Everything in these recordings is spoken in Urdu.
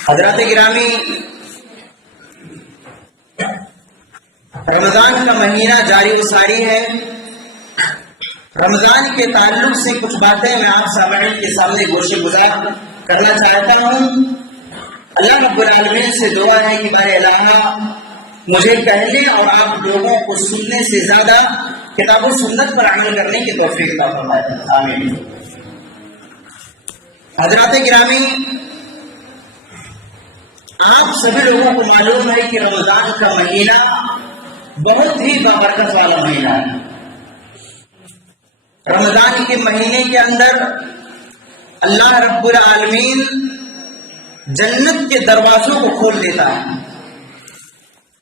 حضرات گرامی، رمضان کا مہینہ جاری و ساری ہے۔ رمضان کے تعلق سے کچھ باتیں میں آپ سامعین کے سامنے گوشے گزار کرنا چاہتا ہوں۔ اللہ رب العالمین سے دعا ہے کہ بارے الہ مجھے کہنے اور آپ لوگوں کو سننے سے زیادہ کتاب و سنت پر عمل کرنے کی توفیق عطا فرمائے، آمین۔ حضرات گرامی، آپ سبھی لوگوں کو معلوم ہے کہ رمضان کا مہینہ بہت ہی بابرکت والا مہینہ ہے۔ رمضان کے مہینے کے اندر اللہ رب العالمین جنت کے دروازوں کو کھول دیتا ہے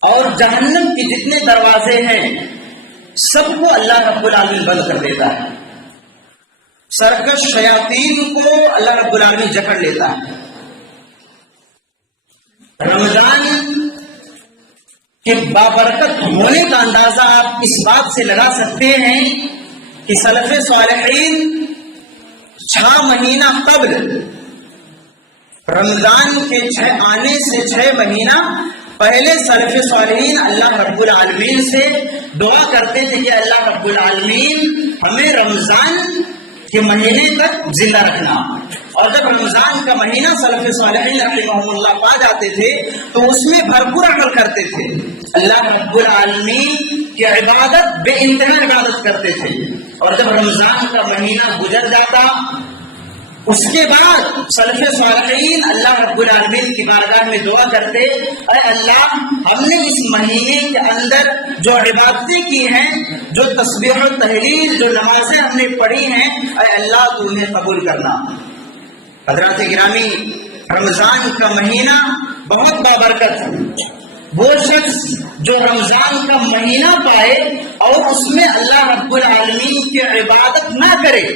اور جہنم کے جتنے دروازے ہیں سب کو اللہ رب العالمین بند کر دیتا ہے۔ سرکش شیاطین کو اللہ رب العالمین جکڑ لیتا ہے۔ رمضان کے بابرکت ہونے کا اندازہ آپ اس بات سے لگا سکتے ہیں کہ سلف صالحین 6 مہینہ قبل رمضان کے آنے سے 6 مہینہ پہلے سلف صالحین اللہ رب العالمین سے دعا کرتے تھے کہ اللہ رب العالمین ہمیں رمضان کے مہینے تک زندہ رکھنا، اور جب رمضان کا مہینہ سلف صالحین رحمہم اللہ پا جاتے تھے تو اس میں بھرپور عمل کرتے تھے، اللہ رب العالمین کی عبادت بے انتہا عبادت کرتے تھے۔ اور جب رمضان کا مہینہ گزر جاتا اس کے بعد سلف صالحین اللہ رب العالمین کی بارگاہ میں دعا کرتے، اے اللہ ہم نے اس مہینے کے اندر جو عبادتیں کی ہیں، جو تسبیح و تحلیل، جو نمازیں ہم نے پڑھی ہیں، اے اللہ تو انہیں قبول کرنا۔ حضرات گرامی، رمضان کا مہینہ بہت بابرکت ہے۔ وہ شخص جو رمضان کا مہینہ پائے اور اس میں اللہ رب العالمین کی عبادت نہ کرے،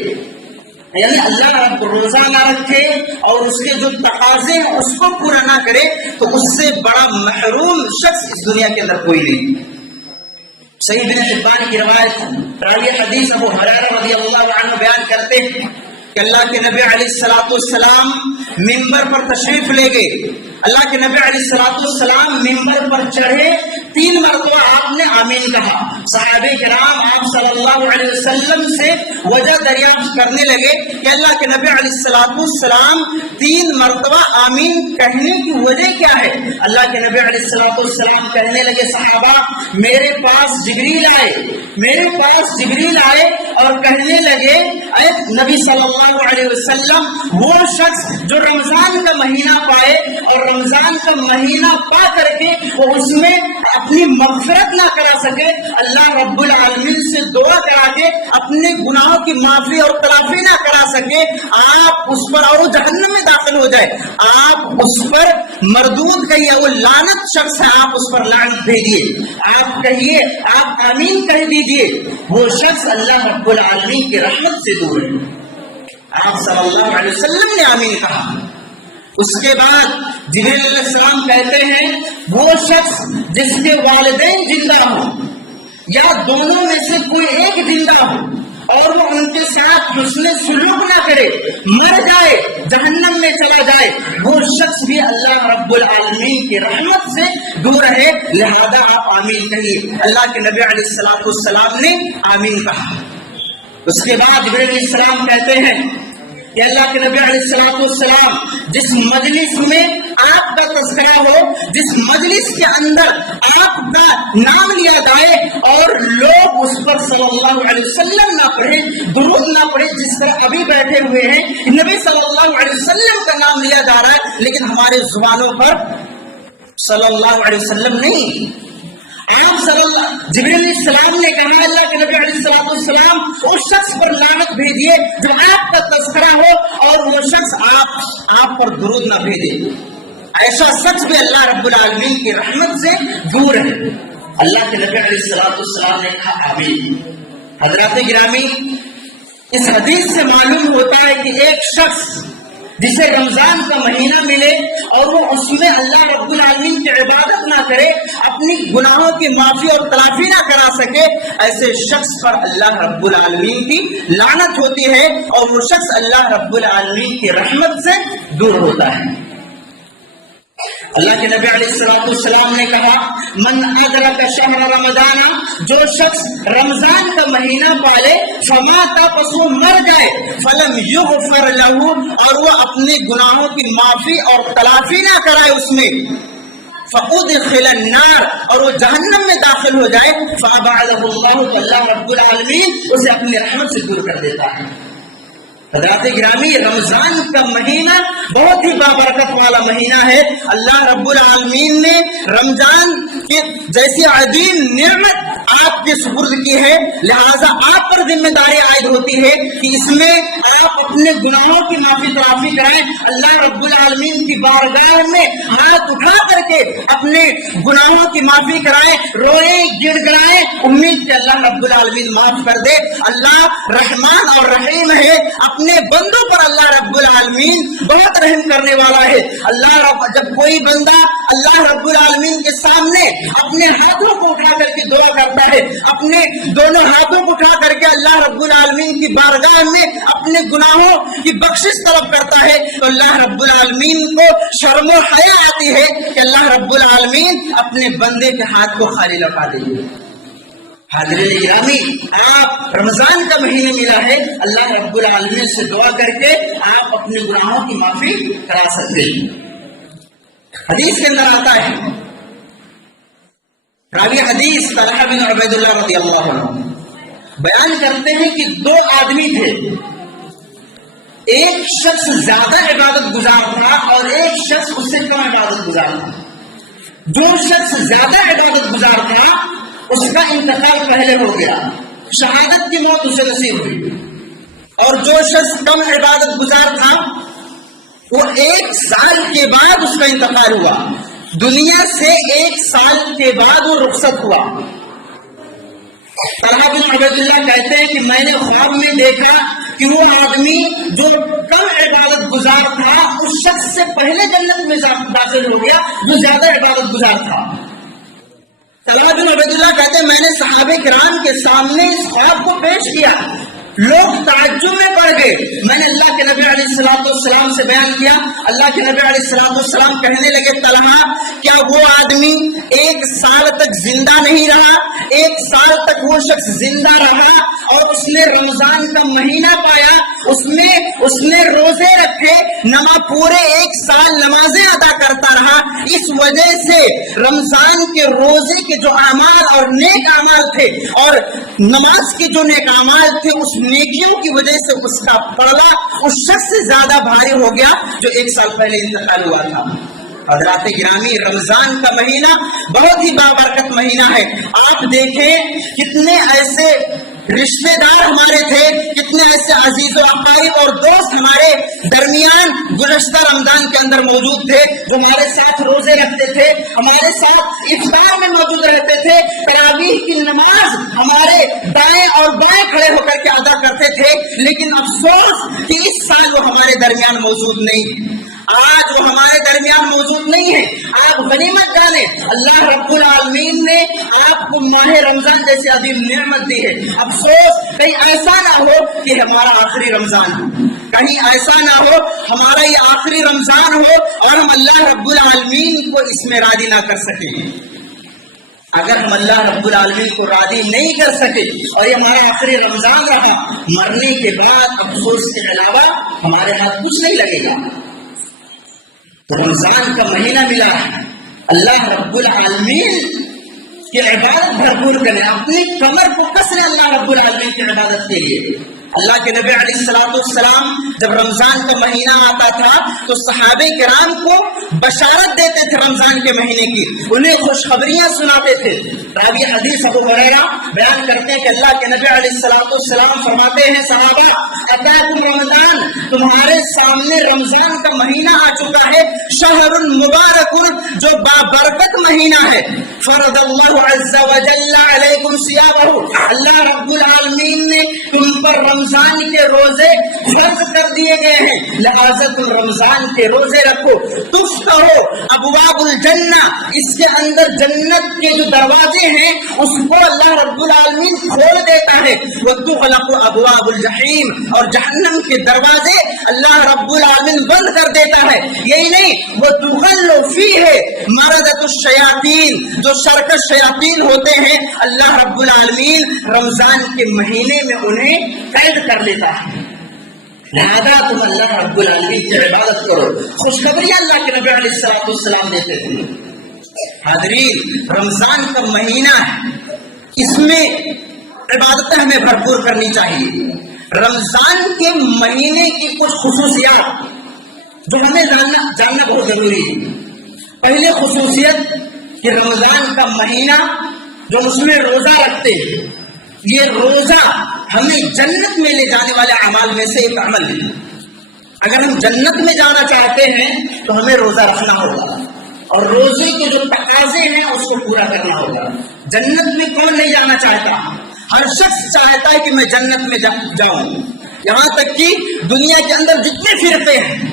یعنی اللہ رب روزہ نہ رکھے اور اس کے جو تقاضے ہیں اس کو پورا نہ کرے، تو اس سے بڑا محروم شخص اس دنیا کے اندر کوئی نہیں۔ صحیح بن حبان کی روایت راوی حدیث ابو ہریرہ رضی اللہ عنہ بیان کرتے ہیں کہ اللہ کے نبی علیہ الصلوۃ والسلام منبر پر تشریف لے گئے۔ اللہ کے نبی علیہ الصلوۃ والسلام منبر پر چڑھے، 3 مرتبہ آپ نے آمین کہا۔ صحابہ کرام آپ صلی اللہ علیہ وسلم سے وجہ دریافت کرنے لگے کہ اللہ کے نبی علیہ الصلوۃ والسلام 3 مرتبہ آمین کہنے کی وجہ کیا ہے؟ اللہ کے نبی علیہ الصلوۃ والسلام کہنے لگے، صحابہ میرے پاس جبریل آئے اور کہنے لگے، اے نبی صلی اللہ علیہ وسلم، وہ شخص جو رمضان کا مہینہ پائے اور رمضان کا مہینہ پا کر کے وہ اس میں اپنی مغفرت نہ کرا سکے، اللہ رب العالمین سے دعا کرا کے اپنے گناہوں کی معافی اور تلافی نہ کرا سکے، آپ اس پر اور جہنم میں داخل ہو جائے، آپ اس پر مردود کہیے، وہ لعنت شخص ہے، آپ اس پر لعنت بھیجیے، آپ کہیے، آپ آمین کہہ دیجیے، وہ شخص اللہ رب العالمین کی رحمت سے دور ہے۔ آپ صلی اللہ علیہ وسلم نے آمین کہا۔ اس کے بعد جبریل علیہ السلام کہتے ہیں، وہ شخص جس کے والدین زندہ ہوں یا دونوں میں سے کوئی ایک زندہ ہو اور وہ ان کے ساتھ حسن سلوک نہ کرے، مر جائے، جہنم میں چلا جائے، وہ شخص بھی اللہ رب العالمین کی رحمت سے دور ہے، لہذا آپ آمین کہیے۔ اللہ کے نبی علیہ الصلوۃ والسلام نے آمین کہا۔ اس کے بعد جبریل علیہ السلام کہتے ہیں کہ اللہ کے نبی علیہ الصلوۃ والسلام جس مجلس میں آپ کا تذکرہ ہو، جس مجلس کے اندر آپ کا نام لیا جائے اور لوگ اس پر صلی اللہ علیہ وسلم نہ پڑھے، درود نہ پڑھے، جس طرح ابھی بیٹھے ہوئے ہیں نبی صلی اللہ علیہ وسلم کا نام لیا جا رہا ہے لیکن ہمارے زبانوں پر صلی اللہ علیہ وسلم نہیں، آپ جبریل علیہ السلام نے کہا اللہ کے نبی علیہ الصلوۃ والسلام اس شخص پر لعنت بھیجیے جو آپ کا تذکرہ ہو اور وہ شخص آپ پر درود نہ بھیجے، ایسا شخص بھی اللہ رب العالمین کی رحمت سے دور ہے۔ اللہ کے نبی علیہ الصلوۃ والسلام نے کہا آمین۔ حضرات گرامی، اس حدیث سے معلوم ہوتا ہے کہ ایک شخص جسے رمضان کا مہینہ ملے اور وہ اس میں اللہ رب العالمین کی عبادت نہ کرے، اپنی گناہوں کی معافی اور تلافی نہ کرا سکے، ایسے شخص پر اللہ رب العالمین کی لعنت ہوتی ہے اور وہ شخص اللہ رب العالمین کی رحمت سے دور ہوتا ہے۔ اللہ کے نبی علیہ السلام نے کہا من ادرک شہر رمضان، جو شخص رمضان کا مہینہ پالے فماتا پس وہ مر جائے فلم یغفر لہ، اور وہ اپنے گناہوں کی معافی اور تلافی نہ کرائے اس میں، فادخل النار، اور وہ جہنم میں داخل ہو جائے، فابعدہ اللہ، اللہ رب العالمین اسے اپنی رحمت سے دور کر دیتا ہے۔ حضرات گرامی، رمضان کا مہینہ بہت ہی بابرکت والا مہینہ ہے۔ اللہ رب العالمین نے رمضان کی جیسی عظیم نعمت آپ کے سپرد کی ہے، لہذا آپ پر ذمہ داری عائد ہوتی ہے کہ اس میں آپ اپنے گناہوں کی معافی تلافی کرائیں، اللہ رب العالمین کی بارگاہ میں ہاتھ اٹھا کر کے اپنے گناہوں کی معافی کرائیں، روئیں گڑ گڑائیں، امید کہ اللہ رب العالمین معاف کر دے۔ اللہ رحمان اور رحیم ہے، اپنے بندوں پر اللہ رب العالمین بہت رحم کرنے والا ہے۔ جب کوئی بندہ اللہ رب العالمین کے سامنے اپنے ہاتھوں کو اٹھا کر کے دعا کرتا ہے، اپنے دونوں ہاتھوں کو اٹھا کر کے اللہ رب العالمین کی بارگاہ میں اپنے گناہوں کی بخشش طلب کرتا ہے، تو اللہ رب العالمین کو شرم و حیا آتی ہے کہ اللہ رب العالمین اپنے بندے کے ہاتھ کو خالی لوٹا دیں گے۔ حاضرین گرامی، آپ رمضان کا مہینہ ملا ہے، اللہ رب العالمین سے دعا کر کے آپ اپنے گناہوں کی معافی کرا سکتے ہیں۔ حدیث کے اندر آتا ہے، راوی حدیث طلحہ بن عبید اللہ رضی اللہ عنہ بیان کرتے ہیں کہ دو آدمی تھے، ایک شخص زیادہ عبادت گزار تھا اور ایک شخص اس سے کم عبادت گزار تھا۔ جو شخص زیادہ عبادت گزار تھا اس کا انتقال پہلے ہو گیا، شہادت کی موت اسے نصیب ہوئی، اور جو شخص کم عبادت گزار تھا وہ 1 سال کے بعد اس کا انتقال ہوا، دنیا سے 1 سال کے بعد وہ رخصت ہوا۔ طلحہ بن عبید اللہ کہتے ہیں کہ میں نے خواب میں دیکھا کہ وہ آدمی جو کم عبادت گزار تھا اس شخص سے پہلے جنت میں داخل ہو گیا جو زیادہ عبادت گزار تھا۔ طلحہ بن عبید اللہ کہتے ہیں میں نے صحابہ کرام کے سامنے اس خواب کو پیش کیا، لوگ تعجب میں پڑ گئے۔ میں نے اللہ کے نبی علیہ السلام سے بیان کیا، اللہ کے نبی علیہ السلام کہنے لگے طلحہ کیا وہ آدمی 1 سال تک زندہ نہیں رہا؟ 1 سال تک وہ شخص زندہ رہا اور اس نے رمضان کا مہینہ پایا، اس نے روزے رکھے، پورے 1 سال نمازیں ادا کرتا رہا، اس وجہ سے رمضان کے روزے کے جو اعمال اور نیک اعمال تھے اور نماز کے جو نیک اعمال تھے اس نیکیوں کی وجہ سے اس کا پڑا اس شخص سے زیادہ بھاری ہو گیا جو 1 سال پہلے انتقال ہوا تھا۔ حضرات گرامی، رمضان کا مہینہ بہت ہی بابرکت مہینہ ہے۔ آپ دیکھیں کتنے ایسے رشتے دار ہمارے تھے، کتنے ایسے عزیز و اقارب اور دوست ہمارے درمیان گزشتہ رمضان کے اندر موجود تھے، جو ہمارے ساتھ روزے رکھتے تھے، ہمارے ساتھ افطار میں موجود رہتے تھے، تراویح کی نماز ہمارے دائیں اور بائیں کھڑے ہو کر کے ادا کرتے تھے، لیکن افسوس کہ اس سال وہ ہمارے درمیان موجود نہیں، آج وہ ہمارے درمیان موجود نہیں ہے۔ آپ غنیمت جانیں، اللہ رب العالمین نے آپ کو ماہ رمضان جیسی عظیم نعمت دی ہے۔ افسوس کہیں ایسا نہ ہو کہ ہمارا آخری رمضان ہو، کہیں ایسا نہ ہو ہمارا یہ آخری رمضان ہو اور ہم اللہ رب العالمین کو اس میں راضی نہ کر سکیں۔ اگر ہم اللہ رب العالمین کو راضی نہیں کر سکے اور یہ ہمارا آخری رمضان رہا، مرنے کے بعد افسوس کے علاوہ ہمارے ہاتھ کچھ نہیں لگے گا۔ تو رمضان کا مہینہ ملا ہے، اللہ رب العالمین کی عبادت بھرپور کریں، اپنی کمر کو کسریں اللہ رب العالمین کی عبادت کے لیے۔ اللہ کے نبی علیہ السلام جب رمضان کا مہینہ آتا تھا تو صحابہ کرام کو بشارت دیتے تھے رمضان کے مہینے کی، انہیں خوشخبریاں سناتے تھے۔ راوی حدیث ابو ہریرہ بیان کرتے ہیں کہ اللہ کے نبی علیہ السلام فرماتے ہیں صحابہ اتاکم رمضان، تمہارے سامنے رمضان کا مہینہ آ چکا ہے، شہر مبارک جو بابرکت مہینہ ہے، فرض اللہ عز وجل علیکم صیامہ، اللہ رب العالمین نے تم پر رمضان کے روزے فرض کر دیے گئے ہیں، لہذا تم رمضان کے روزے رکھو۔ تفتح ابواب الجنہ، اس کے اندر جنت کے جو دروازے ہیں اس کو اللہ رب العالمین کھول دیتا ہے، وتغلق ابواب الجحیم، اور جہنم کے دروازے اللہ رب العالمین بند کر دیتا ہے۔ یہی نہیں وتغل فیہ، مردۃ الشیاطین، جو سرکش شیاطین ہوتے ہیں، اللہ رب العالمین رمضان کے مہینے میں انہیں قید کر لیتا ہے۔ لہذا تم اللہ رب العالمین کی عبادت کرو۔ خوشخبری اللہ کے نبی علیہ السلام دیتے تھے۔ حاضرین، رمضان کا مہینہ ہے، اس میں عبادتیں ہمیں بھرپور کرنی چاہیے۔ رمضان کے مہینے کی کچھ خصوصیات جو ہمیں جاننا بہت ضروری ہے۔ پہلے خصوصیت کہ رمضان کا مہینہ جو اس میں روزہ رکھتے ہیں، یہ روزہ ہمیں جنت میں لے جانے والے اعمال میں سے ایک عمل ہے۔ اگر ہم جنت میں جانا چاہتے ہیں تو ہمیں روزہ رکھنا ہوگا، اور روزے کے جو تقاضے ہیں اس کو پورا کرنا ہوگا۔ جنت میں کون نہیں جانا چاہتا؟ ہر شخص چاہتا ہے کہ میں جنت میں جاؤں۔ یہاں تک کہ دنیا کے اندر جتنے فرقے ہیں،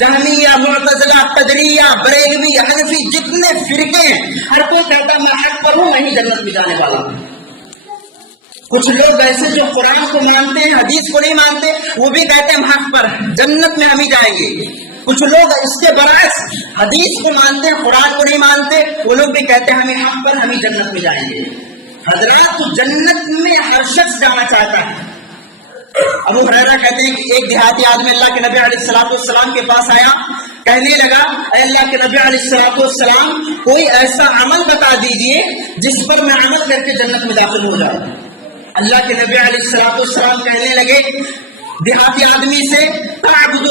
جہمیہ، معتزلہ، قدریہ، بریلوی، حنفی، جتنے فرقے ہیں، ہر کوئی کہتا ہے میں حق پر ہوں، میں ہی جنت میں جانے والا ہوں۔ کچھ لوگ ایسے جو قرآن کو مانتے ہیں، حدیث کو نہیں مانتے، وہ بھی کہتے ہیں ہم حق پر ہیں، جنت میں ہم ہی جائیں گے۔ کچھ لوگ اس کے برعکس حدیث کو مانتے ہیں، قرآن کو نہیں مانتے، وہ لوگ بھی کہتے ہیں ہم ہی حق پر، ہم ہی جنت میں جائیں گے۔ حضرات، تو جنت میں ہر شخص جانا چاہتا ہے۔ ابو ہریرہ کہتے ہیں کہ ایک دیہاتی آدمی اللہ کے نبی علیہ السلام کے پاس آیا، کہنے لگا اے اللہ کے نبی علیہ السلام، کوئی ایسا عمل بتا دیجئے جس پر میں عمل کر کے جنت میں داخل ہو جاؤں۔ اللہ کے نبی علیہ السلام کہنے لگے دیہاتی آدمی سے، تعبد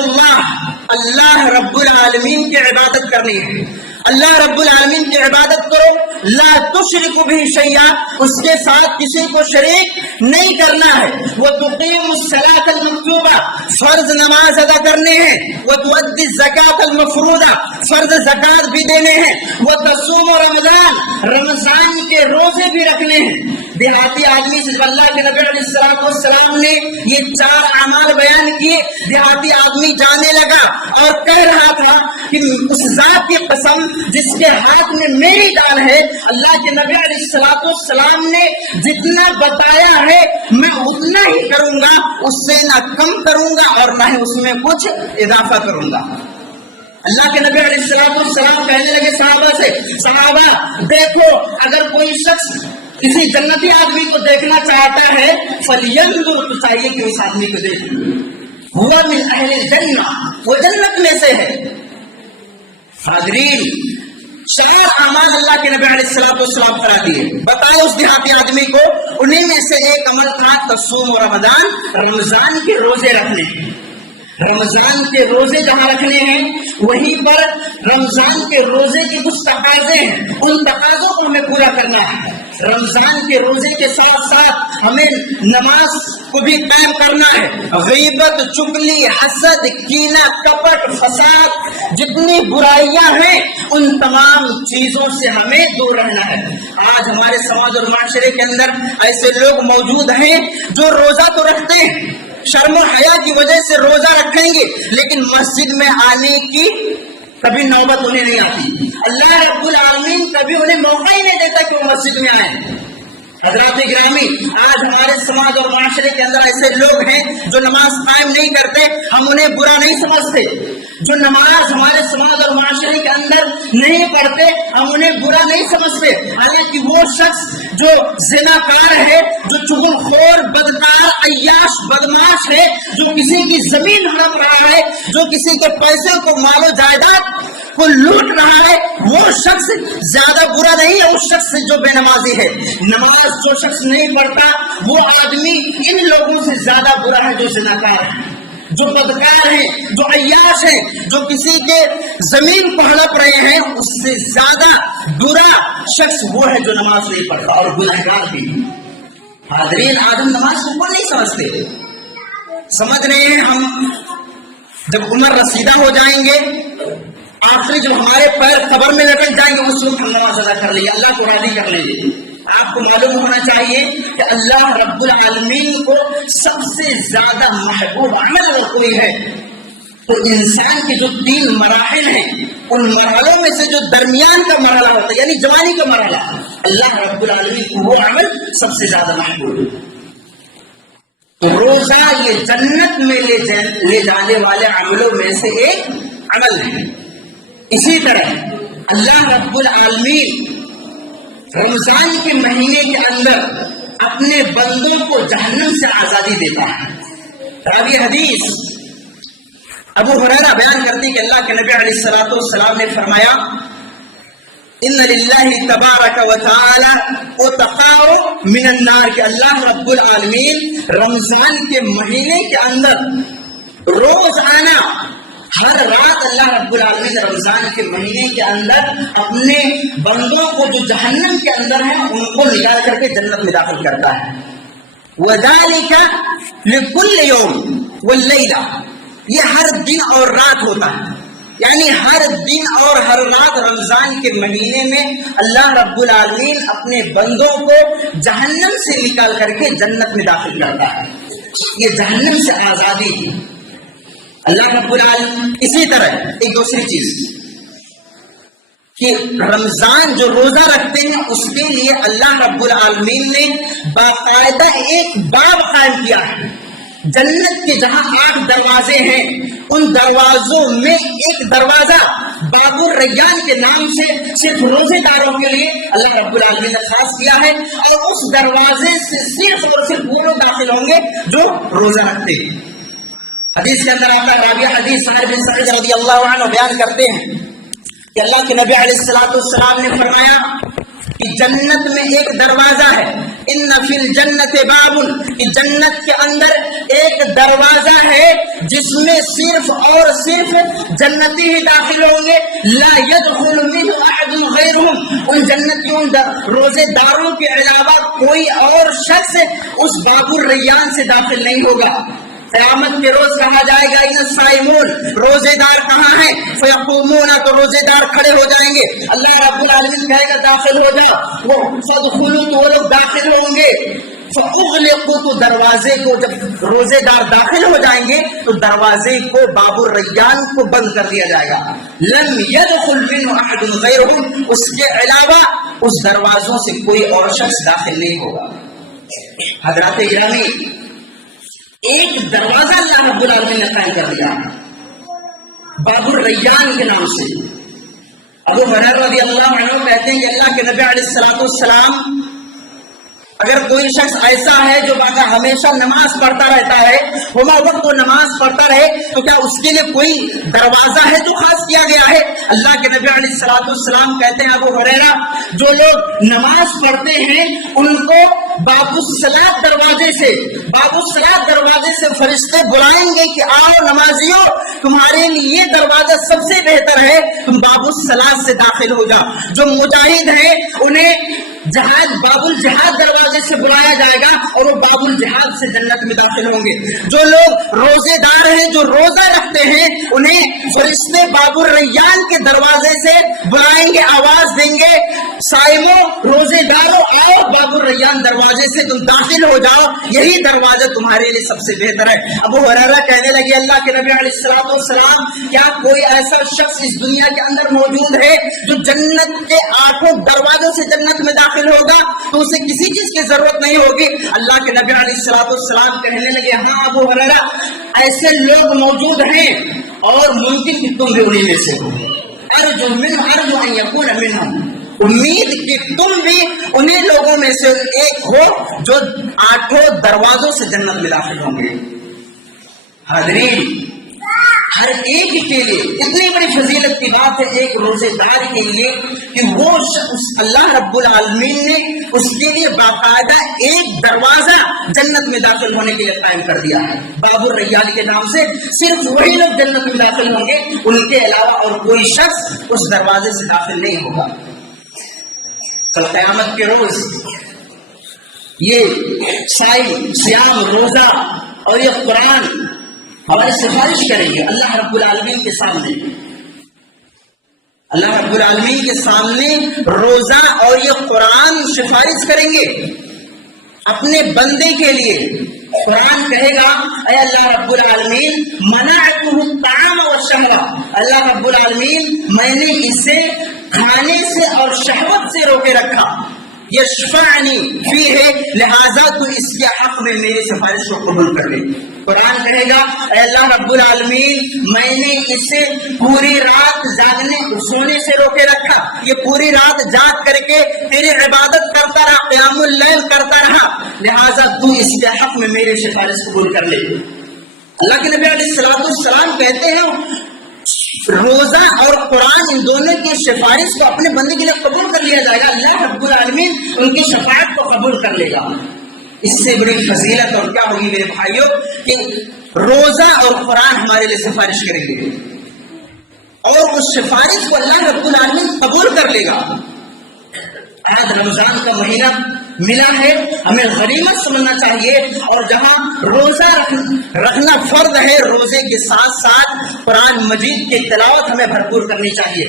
اللہ رب العالمین کی عبادت کرنی ہے، اللہ رب العالمین کی عبادت کرو، لا تشرک بہ شیئا، اس کے ساتھ کسی کو شریک نہیں کرنا ہے، وتقیم الصلاۃ المکتوبہ، فرض نماز ادا کرنے ہیں، وتؤدی الزکاۃ المفروضہ، فرض زکات بھی دینے ہیں، وتصوم رمضان کے روزے بھی رکھنے ہیں۔ دیہاتی آدمی سے اللہ کے نبی علیہ السلام نے یہ 4 اعمال بیان کیے، دیہاتی آدمی جانے لگا اور کہہ رہا تھا کہ اس ذات کی قسم جس کے ہاتھ میں میری جان ہے، اللہ کے نبی علیہ السلام نے جتنا بتایا ہے میں اتنا ہی کروں گا، اس سے نہ کم کروں گا اور نہ ہی اس میں کچھ اضافہ کروں گا۔ اللہ کے نبی علیہ السلام کہنے لگے صحابہ سے، صحابہ دیکھو، اگر کوئی شخص کسی جنتی آدمی کو دیکھنا چاہتا ہے، فَلْيَنْظُرْ، تو چاہیے کہ اس آدمی کو دیکھ، هُوَ مِنْ أَهْلِ الْجَنَّةِ، وہ جنت میں سے ہے۔ حاضرین، 4 اعمال اللہ کے نبی علیہ السلام کرا دیے، بتایا اس دیہاتی آدمی کو، انہیں میں سے ایک عمل تھا تصوم رمضان، رمضان کے روزے رکھنے۔ رمضان کے روزے جہاں رکھنے ہیں، وہیں پر رمضان کے روزے کے کچھ تقاضے ہیں، ان تقاضوں کو ہمیں پورا کرنا ہے۔ رمضان کے روزے کے ساتھ ساتھ ہمیں نماز کو بھی قائم کرنا ہے۔ غیبت، چغلی، حسد، کینہ، کپٹ، فساد، جتنی برائیاں ہیں ان تمام چیزوں سے ہمیں دور رہنا ہے۔ آج ہمارے سماج اور معاشرے کے اندر ایسے لوگ موجود ہیں جو روزہ تو رکھتے ہیں، شرم و حیا کی وجہ سے روزہ رکھیں گے، لیکن مسجد میں آنے کی کبھی نوبت انہیں نہیں آتی۔ اللہ رب العالمین کبھی انہیں موقع ہی نہیں دیتا کہ وہ مسجد میں آئیں۔ حضرات گرامی، آج ہمارے سماج اور معاشرے کے اندر ایسے لوگ ہیں جو نماز قائم نہیں کرتے، ہم انہیں برا نہیں سمجھتے۔ جو نماز ہمارے سماج اور معاشرے کے اندر نہیں پڑھتے، ہم انہیں برا نہیں سمجھتے، حالانکہ وہ شخص جو زناکار ہے، جو چغل خور، بدکار، عیاش، بدماش ہے، جو کسی کی زمین ہڑپ رہا ہے، جو کسی کے پیسے کو، مال و جائیداد کو لوٹ رہا ہے، وہ شخص زیادہ برا نہیں ہے اس شخص سے جو بے نمازی ہے۔ نماز جو شخص نہیں پڑھتا، وہ آدمی ان لوگوں سے زیادہ برا ہے جو زناکار ہے، جو بدکار ہیں، جو عیاش ہیں، جو کسی کے زمین کو ہڑپ رہے ہیں، اس سے زیادہ برا شخص وہ ہے جو نماز نہیں پڑھتا اور گنہگار بھی۔ حاضرین، آج ہم نماز کو نہیں سمجھتے، سمجھ رہے ہیں ہم جب عمر رسیدہ ہو جائیں گے، آخری جب ہمارے پیر قبر میں لٹک جائیں گے، اس وقت ہم نماز ادا کر لیں گے، اللہ کو راضی کر لیں گے۔ آپ کو معلوم ہونا چاہیے کہ اللہ رب العالمین کو سب سے زیادہ محبوب عمل اگر کوئی ہے تو انسان کے جو 3 مراحل ہیں، ان مرحلوں میں سے جو درمیان کا مرحلہ ہوتا ہے، یعنی جوانی کا مرحلہ، اللہ رب العالمین کو وہ عمل سب سے زیادہ محبوب ہے۔ روزہ یہ جنت میں لے جانے والے عملوں میں سے ایک عمل ہے۔ اسی طرح اللہ رب العالمین رمضان کے مہینے کے اندر اپنے بندوں کو جہنم سے آزادی دیتا ہے. راوی حدیث ابو ہریرہ بیان کرتے ہیں کہ اللہ کے نبی علیہ الصلوۃ والسلام نے فرمایا ان للہ تبارک و تعالی اتقاء من النار، کہ اللہ رب العالمین رمضان کے مہینے کے اندر روزانہ ہر رات اللہ رب العالمین رمضان کے مہینے کے اندر اپنے بندوں کو جو جہنم کے اندر ہیں ان کو نکال کر کے جنت میں داخل کرتا ہے. وَذَلِكَ لِكُلِّ يَوْمٍ وَاللَّيْلَةِ، یہ ہر دن اور رات ہوتا ہے، یعنی ہر دن اور ہر رات رمضان کے مہینے میں اللہ رب العالمین اپنے بندوں کو جہنم سے نکال کر کے جنت میں داخل کرتا ہے. یہ جہنم سے آزادی ہے اللہ رب العالمین. اسی طرح ایک دوسری چیز کہ رمضان جو روزہ رکھتے ہیں اس کے لیے اللہ رب العالمین نے باقاعدہ ایک باب قائم کیا ہے. جنت کے جہاں 8 دروازے ہیں ان دروازوں میں ایک دروازہ باب الریان کے نام سے صرف روزے داروں کے لیے اللہ رب العالمین نے خاص کیا ہے، اور اس دروازے سے صرف اور صرف وہ لوگ داخل ہوں گے جو روزہ رکھتے ہیں. حدیث کے اندر آتا ہے، رابعہ حدیث سعد بن سعید رضی اللہ عنہ بیان کرتے ہیں کہ اللہ کے نبی علیہ الصلوۃ والسلام نے فرمایا کہ جنت میں ایک دروازہ ہے، ان فی الجنت باب، کہ جنت کے اندر ایک دروازہ ہے جس میں صرف اور صرف جنتی ہی داخل ہوں گے. لا يدخل منه احد غیرهم، ان جنتیوں روزے داروں کے علاوہ کوئی اور شخص اس باب الریان سے داخل نہیں ہوگا. قیامت کے روز کہا جائے گا ان الصائمون، روزے دار کہاں ہیں؟ فیقومون، تو روزے دار کھڑے ہو جائیں گے. اللہ رب العالمین کہے گا داخل ہو جا، وہ فادخلوا، تو وہ لوگ داخل ہوں گے. فاغلقوا، تو دروازے کو جب روزے دار داخل ہو جائیں گے تو دروازے کو باب الریان کو بند کر دیا جائے گا. لم يدخل منه احد غیرهم، اس کے علاوہ اس دروازوں سے کوئی اور شخص داخل نہیں ہوگا. حضرات گرامی، ایک دروازہ اللہ رب العالمین نے قائم کر دیا باب الریان کے نام سے. ابو ہریرہ رضی اللہ عنہ کہتے ہیں کہ اللہ کے نبی علیہ الصلوۃ والسلام اگر کوئی شخص ایسا ہے جو ہمیشہ نماز پڑھتا رہتا ہے، ہما وقت وہ نماز پڑھتا رہے، تو کیا اس کے لیے کوئی دروازہ ہے جو خاص کیا گیا ہے؟ اللہ کے نبی علیہ الصلوۃ والسلام کہتے ہیں ابو ہریرہ، جو لوگ نماز پڑھتے ہیں ان کو باب الصلاۃ دروازے سے فرشتے بلائیں گے کہ آؤ نمازیوں، تمہارے لیے یہ دروازہ سب سے بہتر ہے، تم باب الصلاۃ سے داخل ہو جاؤ. جو مجاہد ہیں انہیں باب الجہاد دروازے سے بلایا جائے گا اور وہ باب الجہاد سے جنت میں داخل ہوں گے. جو لوگ روزے دار ہیں، جو روزہ رکھتے ہیں، انہیں فرشتے باب الریان کے دروازے سے بلائیں گے، آواز دیں گے، صائموں، روزے داروں، آؤ باب الریان دروازے سے تم داخل ہو جاؤ، یہی دروازہ تمہارے لیے سب سے بہتر ہے. ابو ہریرہ کہنے لگے اللہ کے نبی علیہ الصلوۃ والسلام، کیا کوئی ایسا شخص اس دنیا کے اندر موجود ہے جو جنت کے 8 دروازوں سے جنت میں داخل ہوگا تو اسے کسی چیز کی ضرورت نہیں ہوگی؟ اللہ کے نبی علیہ الصلوۃ والسلام کہنے لگے ہاں ابو ہریرہ، ایسے لوگ موجود ہیں اور ممکن کہ تم بھی انہیں میں سے ہو. ارجو ان یکون منہم، امید کہ تم بھی انہیں لوگوں میں سے ایک ہو جو 8 دروازوں سے جنت میں داخل ہوں گے. حاضرین، ہر ایک کے لیے اتنی بڑی فضیلت کی بات ہے ایک روزے دار کے لیے کہ وہ اللہ رب العالمین نے اس کے لیے باقاعدہ ایک دروازہ جنت میں داخل ہونے کے لیے قائم کر دیا ہے باب الریان کے نام سے. صرف وہی لوگ جنت میں داخل ہوں گے، ان کے علاوہ اور کوئی شخص اس دروازے سے داخل نہیں ہوگا. کل قیامت کے روز یہ صائم، صیام، روزہ اور یہ قرآن ہماری سفارش کریں گے اللہ رب العالمین کے سامنے. اللہ رب العالمین کے سامنے روزہ اور یہ قرآن سفارش کریں گے اپنے بندے کے لیے. قرآن کہے گا اے اللہ رب العالمین، منعته الطعام والشهوة، اللہ رب العالمین میں نے اسے کھانے سے اور شہوت سے روکے رکھا. یشفعنی فیہ، لہذا تو اس کے حق میں میری سفارش کو قبول کر لے. قرآن کہے گا اے اللہ رب العالمین، میں نے اسے پوری رات جاگنے سونے سے روکے رکھا، یہ پوری رات جاگ کر کے تیری عبادت کرتا رہا، قیام اللیل کرتا رہا، لہٰذا تو اس کے حق میں میری سفارش قبول کر لے۔ اللہ کے نبی علیہ السلام کہتے ہیں روزہ اور قرآن ان دونوں کی سفارش کو اپنے بندے کے لیے قبول کر لیا جائے گا، اللہ رب العالمین ان کی شفاعت کو قبول کر لے گا۔ اس سے بڑی فضیلت اور کیا ہوگی میرے بھائیوں کہ روزہ اور قرآن ہمارے لیے سفارش کریں گے اور اس سفارش کو اللہ رب العالمین قبول کر لے گا۔ آج رمضان کا مہینہ ملا ہے، ہمیں غنیمت سمجھنا چاہیے، اور جہاں روزہ رکھنا فرض ہے، روزے کے ساتھ ساتھ قرآن مجید کی تلاوت ہمیں بھرپور کرنی چاہیے۔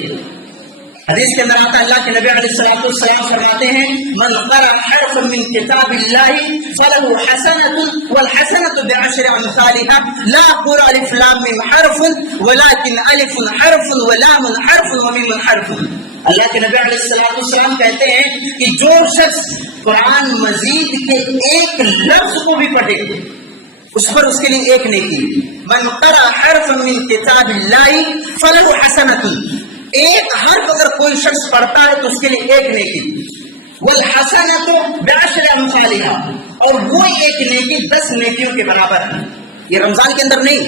حدیث کے اندر آتا ہے اللہ کے نبی علیہ السلام فرماتے ہیں من قرأ حرفا من کتاب اللہ فله حسنة والحسنة بعشر امثالها لا اقول الف لام میم حرف ولكن الف حرف ولام حرف ومیم حرف۔ اللہ کے نبی علیہ السلام کہتے ہیں کہ جو شخص قرآن مجید کے ایک لفظ کو بھی پڑھے اس پر اس کے لیے ایک نیکی۔ من قرأ حرفا من کتاب اللہ فله حسنة، ایک حرف اگر کوئی شخص پڑھتا ہے تو اس کے لیے ایک نیکی، والحسنۃ بعشر امثالها، اور وہ ایک نیکی 10 نیکیوں کے برابر ہے۔ یہ رمضان کے اندر نہیں،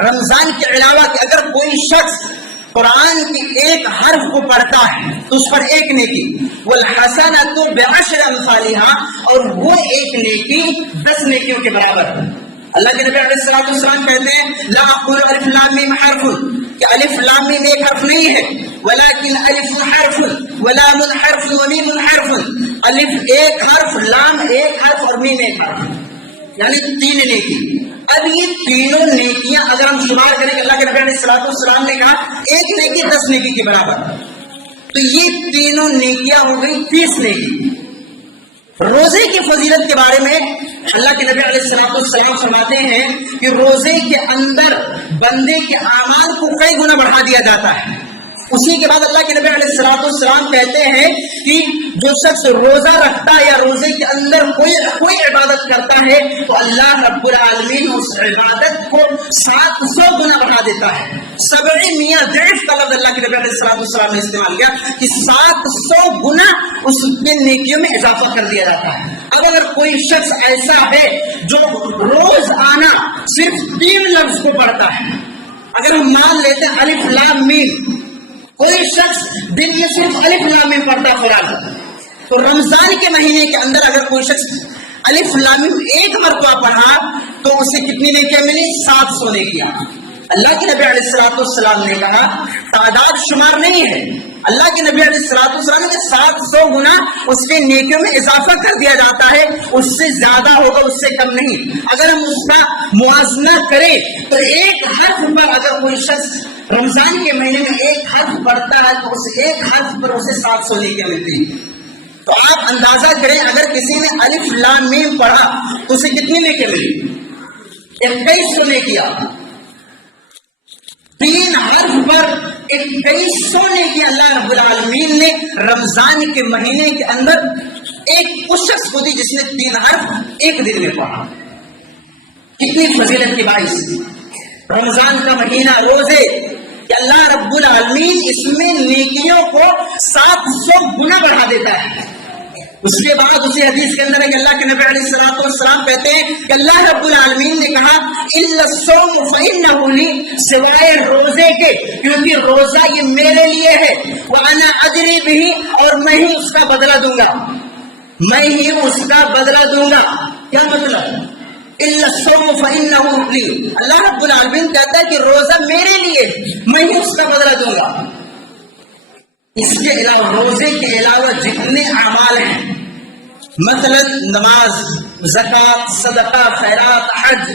رمضان کے علاوہ کہ اگر کوئی شخص قرآن کی ایک حرف کو پڑھتا ہے تو اس پر ایک نیکی، والحسنۃ بعشر امثالها، اور وہ ایک نیکی 10 نیکیوں کے برابر ہے۔ اللہ کے نبی علیہ السلام کہتے ہیں لا اقول الف لام میم حرف، کہ الف لام میم ایک حرف نہیں ہے، ولكن الف حرف ولام حرف ومیم حرف، الف ایک حرف، لام ایک حرف اور میم ایک حرف، یعنی 3 نیکی۔ اب یہ تینوں نیکیاں اگر ہم شمار کریں کہ اللہ کے نبی علیہ السلام نے کہا ایک نیکی 10 نیکی کے برابر، تو یہ تینوں نیکیاں ہو گئی 30 نیکی۔ روزے کی فضیلت کے بارے میں اللہ کے نبی علیہ السلام فرماتے ہیں کہ روزے کے اندر بندے کے اعمال کو کئی گنا بڑھا دیا جاتا ہے۔ اسی کے بعد اللہ کے نبی علیہ السلام کہتے ہیں کہ جو شخص روزہ رکھتا ہے یا روزے کے اندر کوئی عبادت کرتا ہے تو اللہ رب العالمین اس عبادت کو 700 گنا بڑھا دیتا ہے۔ 700 ضعف کا لفظ اللہ کے نبی علیہ السلام نے استعمال کیا کہ 700 گنا اس کے نیکیوں میں اضافہ کر دیا جاتا ہے۔ اب اگر کوئی شخص ایسا ہے جو روز آنا صرف 3 لفظ کو پڑھتا ہے، اگر ہم مان لیتے ہیں الف لام میم، کوئی شخص دن میں صرف الف لام میم پڑھتا قرآن، تو رمضان کے مہینے کے اندر اگر کوئی شخص الف لام میم ایک مرتبہ پڑھا تو اسے کتنی نیکیاں ملی؟ 700 نیکیاں۔ اللہ کے نبی علیہ السلام نے کہا تعداد شمار نہیں ہے، اللہ کے نبی علیہ السلام نے 700 گنا اس کے نیکیوں میں اضافہ کر دیا جاتا ہے، اس سے زیادہ ہوگا، اس سے کم نہیں۔ اگر ہم اس کا موازنہ کریں تو ایک حرف پر اگر کوئی شخص رمضان کے مہینے میں ایک حرف پڑھتا ہے تو اس ایک حرف پر اسے 700 نیکیاں ملتی ہیں۔ تو آپ اندازہ کریں اگر کسی نے الف لام میم پڑھا تو اسے کتنی نیکیاں ملی؟ 2100 نیکیاں۔ 3 حرف پر 2100 نیکیاں اللہ رب العالمین نے رمضان کے مہینے کے اندر ایک اس شخص کو دی جس نے 3 حرف ایک دن میں پڑھا۔ کتنی فضیلت کی باعث رمضان کا مہینہ، روزے کہ اللہ رب العالمین اس میں نیکیوں کو 700 گنا بڑھا دیتا ہے۔ اس کے بعد اسی حدیث کے اندر ہے کہ اللہ کے نبی علیہ السلام کہتے ہیں کہ اللہ رب العالمین نے کہا الا الصوم فانه لی، سوائے روزے کے، کیونکہ روزہ یہ میرے لیے ہے، وانا اجری به، اور میں ہی اس کا بدلہ دوں گا، میں ہی اس کا بدلہ دوں گا۔ کیا مطلب؟ الا الصوم فانه لی، اللہ رب العالمین کہتا ہے کہ روزہ میرے لیے، میں ہی اس کا بدلہ دوں گا۔ اس کے علاوہ روزے کے علاوہ جتنے اعمال ہیں، مثلا نماز، زکات، صدقہ، خیرات، حج،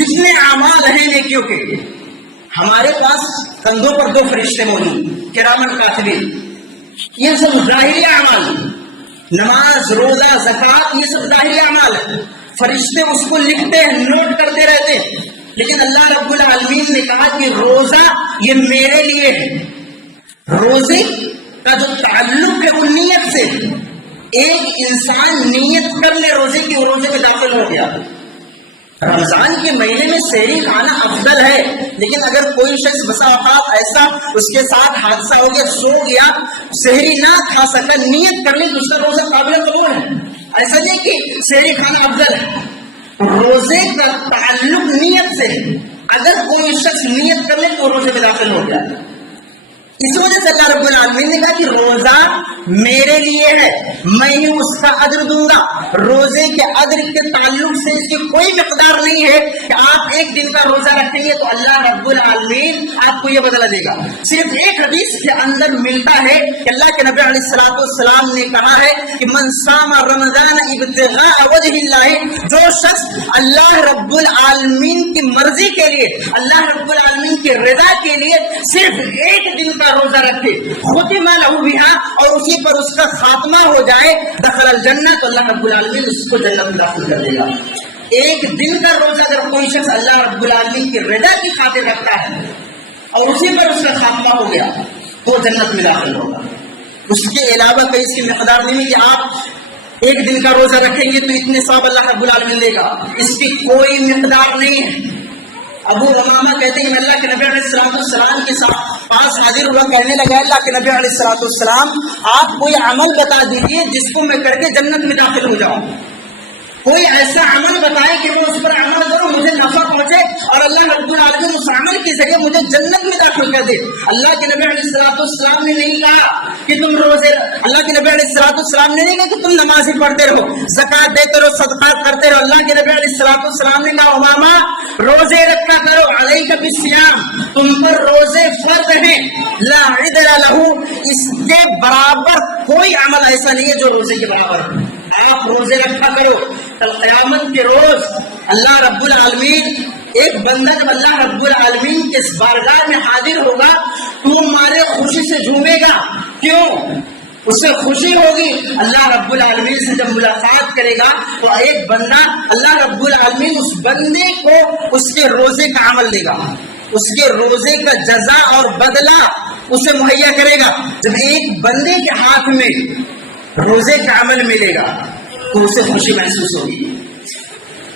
جتنے اعمال ہیں نیکیوں کے، ہمارے پاس کندھوں پر 2 فرشتے موجود کرامن کاتبین، یہ سب ظاہری اعمال، نماز، روزہ، زکات، یہ سب ظاہری اعمال ہیں، فرشتے اس کو لکھتے ہیں، نوٹ کرتے رہتے ہیں، لیکن اللہ رب العالمین نے کہا کہ روزہ یہ میرے لیے ہے۔ روزے کا جو تعلق ہے وہ نیت سے، ایک انسان نیت کر لے روزے کی، روزے میں داخل ہو گیا، رمضان کے مہینے میں سحری کھانا افضل ہے، لیکن اگر کوئی شخص بسا اوقات ایسا اس کے ساتھ حادثہ ہو گیا، سو گیا، سحری نہ کھا سکا، نیت کر لی تو اس کا روزہ قابل قبول ہے۔ ایسا نہیں کہ سحری کھانا افضل ہے، روزے کا تعلق نیت سے ہے۔ اگر کوئی شخص نیت کر لے تو روزے میں داخل ہو گیا۔ اس وجہ سے اللہ رب العالمین نے کہا کہ روزہ میرے لیے ہے، میں ہی اس کا اجر دوں گا۔ روزے کے اجر کے تعلق سے اس کی کوئی مقدار نہیں ہے کہ آپ ایک دن کا روزہ رکھیں گے تو اللہ رب العالمین آپ کو یہ بدلہ دے گا۔ صرف ایک حدیث کے اندر ملتا ہے کہ اللہ کے نبی علیہ الصلوۃ والسلام نے کہا ہے کہ من صام رمضان ابتغاء وجہ اللہ، جو شخص اللہ رب العالمین کی مرضی کے لیے، اللہ رب العالمین کی رضا کے لیے صرف ایک دن کا روزہ رکھے، ختم لہ بہا، اور اسی پر اس کا خاتمہ ہو جائے، دخل الجنہ، تو اللہ رب العالمین اس کو جنت میں داخل کر دے گا۔ ایک دن کا روزہ اگر کوئی شخص اللہ رب العالمین کی رضا کی خاطر رکھتا ہے اور اسی پر اس کا خاتمہ ہو گیا تو جنت میں داخل ہوگا۔ اس کے علاوہ کہیں اس کی مقدار نہیں ہے کہ آپ ایک دن کا روزہ رکھیں گے تو اتنے ثواب اللہ رب العالمین دے گا، اس کی کوئی مقدار نہیں ہے۔ ابو امامہ کہتے ہیں کہ اللہ کے نبی علیہ السلام کے پاس حاضر ہوا، کہنے لگا اللہ کے نبی علیہ السلام آپ کوئی عمل بتا دیجیے جس کو میں کر کے جنت میں داخل ہو جاؤں، کوئی ایسا عمل بتائے کہ میں اس پر عمل کروں، مجھے نفع پہنچے اور اللہ رب العالمین اس عمل کی ذریعے مجھے جنت میں داخل کر دے۔ اللہ کے نبی علیہ السلام نے نہیں کہا کہ تم روزے، اللہ کے نبی علیہ السلام نے نہیں کہا کہ تم نمازیں پڑھتے رہو، زکات دیتے رہو، صدقات کرتے رہو۔ اللہ کے نبی علیہ السلام نے کہا امامہ روزے رکھا کرو، علیک بالصیام، تم پر روزے فرض ہیں، لا عدل لہ، اس کے برابر کوئی عمل ایسا نہیں ہے جو روزے کے برابر ہے۔ آپ روزے رکھا کرو، کل قیامت کے روز اللہ رب العالمین، ایک بندہ جب اللہ رب العالمین کے بارگاہ میں حاضر ہوگا تو وہ مارے خوشی سے جھومے گا۔ کیوں؟ اسے خوشی ہوگی اللہ رب العالمین سے جب ملاقات کرے گا تو ایک بندہ، اللہ رب العالمین اس بندے کو اس کے روزے کا عمل دے گا، اس کے روزے کا جزا اور بدلہ اسے مہیا کرے گا۔ جب ایک بندے کے ہاتھ میں روزے کا عمل ملے گا تو اسے خوشی محسوس ہوگی۔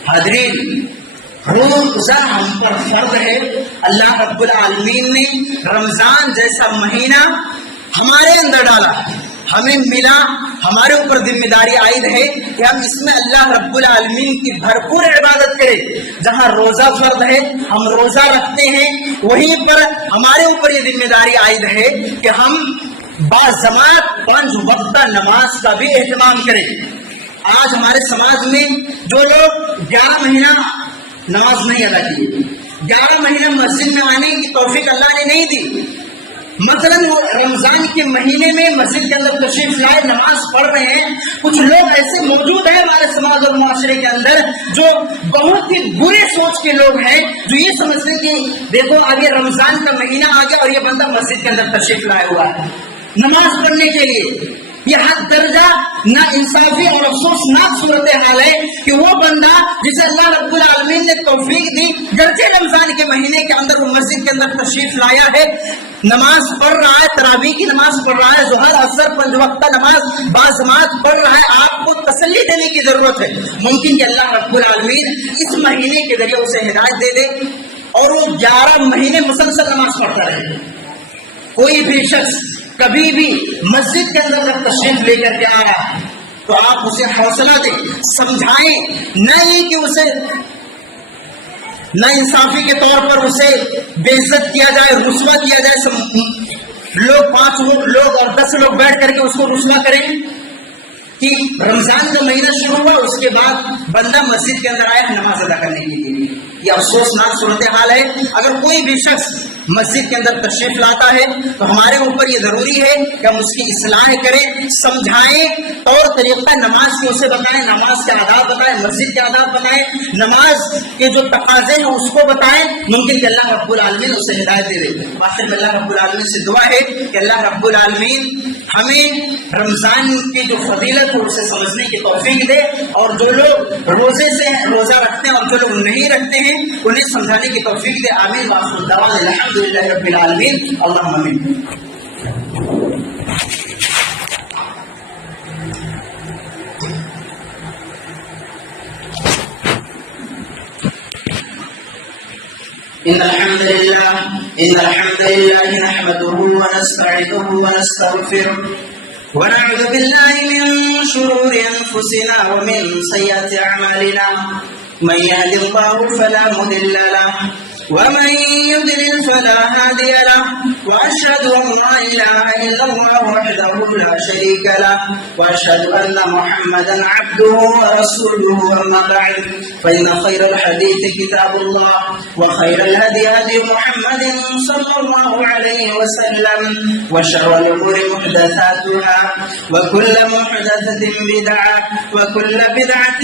حاضرین، روزہ ہم پر فرض ہے۔ اللہ رب العالمین نے رمضان جیسا مہینہ ہمارے اندر ڈالا، ہمیں ملا، ہمارے اوپر ذمہ داری عائد ہے کہ ہم اس میں اللہ رب العالمین کی بھرپور عبادت کریں۔ جہاں روزہ فرض ہے ہم روزہ رکھتے ہیں، وہیں پر ہمارے اوپر یہ ذمہ داری عائد ہے کہ ہم باجماعت 5 وقتہ نماز کا بھی اہتمام کریں۔ آج ہمارے سماج میں جو لوگ 11 مہینہ نماز نہیں ادا کی، 11 مہینہ مسجد میں آنے کی توفیق اللہ نے نہیں دی، مثلا رمضان کے مہینے میں مسجد کے اندر تشریف لائے، نماز پڑھ رہے ہیں، کچھ لوگ ایسے موجود ہیں ہمارے سماج اور معاشرے کے اندر جو بہت ہی برے سوچ کے لوگ ہیں، جو یہ سمجھتے ہیں کہ دیکھو اب یہ رمضان کا مہینہ آ گیا اور یہ بندہ مسجد کے اندر تشریف لائے ہوا ہے نماز پڑھنے کے لیے۔ یہ حد درجہ نا انصافی اور افسوسناک صورتحال ہے کہ وہ بندہ جسے اللہ رب العالمین نے توفیق دی، گرچہ رمضان کے مہینے کے اندر وہ مسجد کے اندر تشریف لایا ہے، نماز پڑھ رہا ہے، تراویح کی نماز پڑھ رہا ہے، ظہر عصر 5 وقتہ نماز باجماعت پڑھ رہا ہے، آپ کو تسلی دینے کی ضرورت ہے۔ ممکن کہ اللہ رب العالمین اس مہینے کے ذریعے اسے ہدایت دے دے اور وہ 11 مہینے مسلسل نماز پڑھتا رہے۔ کوئی بھی شخص کبھی بھی مسجد کے اندر جب تشریف لے کر کے آ رہا ہے تو آپ اسے حوصلہ دیں، سمجھائیں، نہ یہ کہ اسے نا انصافی کے طور پر اسے بے عزت کیا جائے، رسوا کیا جائے، لوگ 5 لوگ اور 10 لوگ بیٹھ کر کے اس کو رسوا کریں کہ رمضان کا مہینہ شروع ہوا اس کے بعد بندہ مسجد کے اندر آیا نماز ادا کرنے کے لیے۔ یہ افسوسناک صورتحال ہے۔ اگر کوئی بھی شخص مسجد کے اندر تشریف لاتا ہے تو ہمارے اوپر یہ ضروری ہے کہ ہم اس کی اصلاح کریں، سمجھائیں، طور طریقہ نماز کے اسے بتائیں، نماز کے آداب بتائیں، مسجد کے آداب بتائیں، نماز کے جو تقاضے ہیں اس کو بتائیں۔ ممکن کہ اللہ رب العالمین اسے ہدایت دے دے۔ آخر میں اللہ رب العالمین سے دعا ہے کہ اللہ رب العالمین ہمیں رمضان کی جو فضیلت ہے اسے سمجھنے کی توفیق دے، اور جو لوگ روزے سے روزہ رکھتے ہیں اور جو لوگ نہیں رکھتے ہیں انہیں سمجھانے کی توفیق دے۔ آمین وآخر دعوانا الحمدللہ رب العالمین، اللہم آمین۔ إن الحمد لله نحمده ونستعينه ونستغفره ونعوذ بالله من شرور أنفسنا ومن سيئات أعمالنا من يهد الله فلا مضل له ومن يضلل فلا هادي له وأشهد أن لا إله إلا الله وحده لا شريك له وأشهد أن محمدا عبده ورسوله أما بعد فإن خير الحديث كتاب الله وخير الهدي هدي محمد صلى الله عليه وسلم وشر الأمور محدثاتها وكل محدثة بدعة وكل بدعة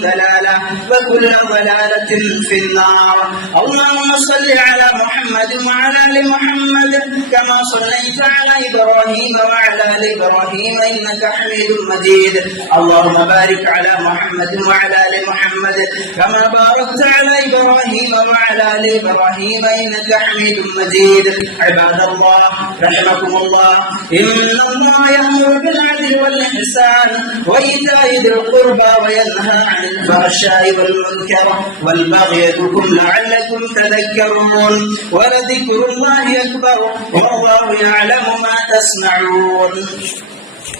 ضلالة وكل ضلالة في النار. اللهم صل على محمد وعلى آل محمد كما صليت على إبراهيم وعلى آل إبراهيم إنك حميد مجيد. اللهم بارك على محمد وعلى آل محمد كما باركت على إبراهيم وعلى آل إبراهيم إنك حميد مجيد. عباد الله رحمكم الله، إن الله يأمر بالعدل والإحسان وإيتاء ذي القربى وينهى عن الفحشاء والمنكر والبغي يعظكم لعلكم تذكرون ولذكر الله أكبر والله يعلم ما تصنعون.